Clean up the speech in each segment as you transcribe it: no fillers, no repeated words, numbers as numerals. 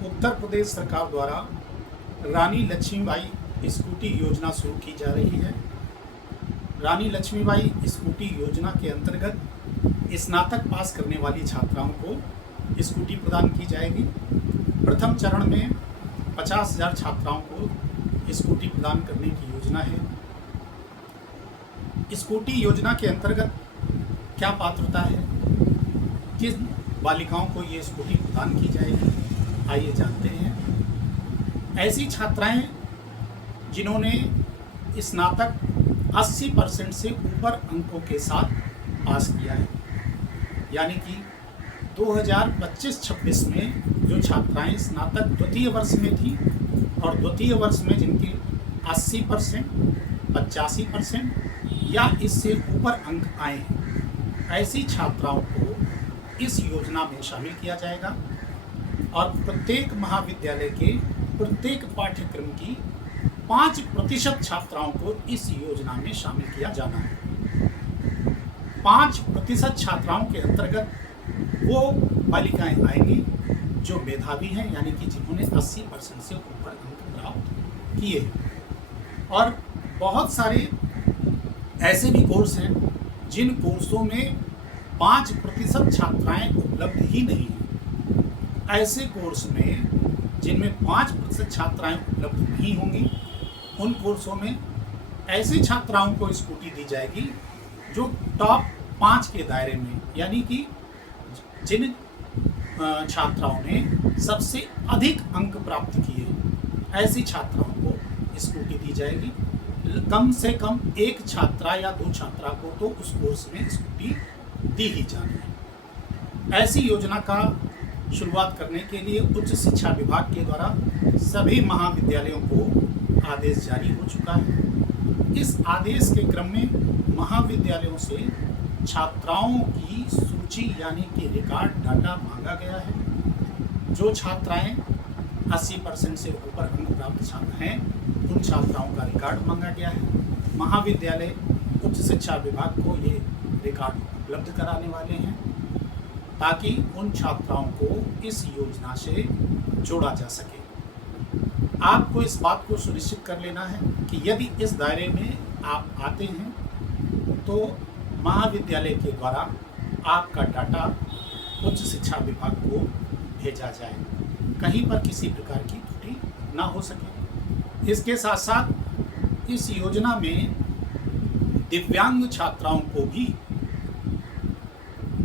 उत्तर प्रदेश सरकार द्वारा रानी लक्ष्मीबाई स्कूटी योजना शुरू की जा रही है। रानी लक्ष्मीबाई स्कूटी योजना के अंतर्गत स्नातक पास करने वाली छात्राओं को स्कूटी प्रदान की जाएगी। प्रथम चरण में 50,000 छात्राओं को स्कूटी प्रदान करने की योजना है। स्कूटी योजना के अंतर्गत क्या पात्रता है, किस बालिकाओं को ये स्कूटी प्रदान की जाएगी, आइए जानते हैं। ऐसी छात्राएं जिन्होंने स्नातक 80% से ऊपर अंकों के साथ पास किया है, यानी कि 2025-26 में जो छात्राएं स्नातक द्वितीय वर्ष में थी और द्वितीय वर्ष में जिनके 80%, 85% या इससे ऊपर अंक आए हैं, ऐसी छात्राओं को इस योजना में शामिल किया जाएगा और प्रत्येक महाविद्यालय के प्रत्येक पाठ्यक्रम की 5% छात्राओं को इस योजना में शामिल किया जाना है। 5% छात्राओं के अंतर्गत वो बालिकाएं आएंगी जो मेधावी हैं, यानी कि जिन्होंने 80% से ऊपर अंक प्राप्त किए हैं। और बहुत सारे ऐसे भी कोर्स हैं जिन कोर्सों में 5% छात्राएं उपलब्ध ही नहीं हैं। ऐसे कोर्स में जिनमें 5% छात्राएं उपलब्ध नहीं होंगी, उन कोर्सों में ऐसी छात्राओं को स्कूटी दी जाएगी जो टॉप 5 के दायरे में, यानी कि जिन छात्राओं ने सबसे अधिक अंक प्राप्त किए, ऐसी छात्राओं को स्कूटी दी जाएगी। कम से कम एक छात्रा या 2 छात्रा को तो उस कोर्स में स्कूटी दी ही जानी है। ऐसी योजना का शुरुआत करने के लिए उच्च शिक्षा विभाग के द्वारा सभी महाविद्यालयों को आदेश जारी हो चुका है। इस आदेश के क्रम में महाविद्यालयों से छात्राओं की सूची यानी कि रिकॉर्ड डाटा मांगा गया है। जो छात्राएं 80% से ऊपर अंक प्राप्त छात्र हैं, उन छात्राओं का रिकॉर्ड मांगा गया है। महाविद्यालय उच्च शिक्षा विभाग को ये रिकॉर्ड उपलब्ध कराने वाले हैं ताकि उन छात्राओं को इस योजना से जोड़ा जा सके। आपको इस बात को सुनिश्चित कर लेना है कि यदि इस दायरे में आप आते हैं तो महाविद्यालय के द्वारा आपका डाटा उच्च शिक्षा विभाग को भेजा जाए, कहीं पर किसी प्रकार की त्रुटि ना हो सके। इसके साथ साथ इस योजना में दिव्यांग छात्राओं को भी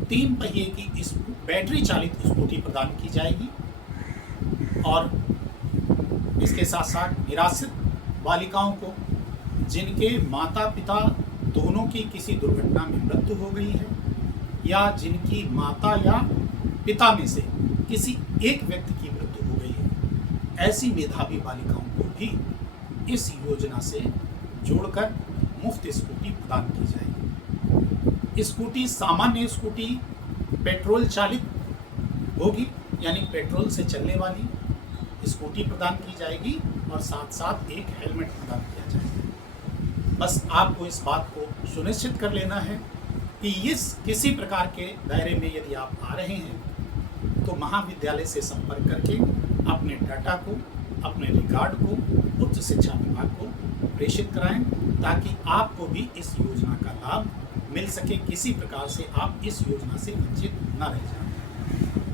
3 पहिए की इस बैटरी चालित स्कूटी प्रदान की जाएगी और इसके साथ साथ निराश्रित बालिकाओं को जिनके माता पिता दोनों की किसी दुर्घटना में मृत्यु हो गई है या जिनकी माता या पिता में से किसी एक व्यक्ति की मृत्यु हो गई है, ऐसी मेधावी बालिकाओं को भी इस योजना से जोड़कर मुफ्त स्कूटी प्रदान की जाएगी। स्कूटी सामान्य स्कूटी पेट्रोल चालित होगी, यानी पेट्रोल से चलने वाली स्कूटी प्रदान की जाएगी और साथ साथ एक हेलमेट प्रदान किया जाएगा। बस आपको इस बात को सुनिश्चित कर लेना है कि इस किसी प्रकार के दायरे में यदि आप आ रहे हैं तो महाविद्यालय से संपर्क करके अपने डाटा को, अपने रिकॉर्ड को उच्च शिक्षा विभाग को प्रेषित कराएं ताकि आपको भी इस योजना का लाभ मिल सके। किसी प्रकार से आप इस योजना से वंचित न रहें।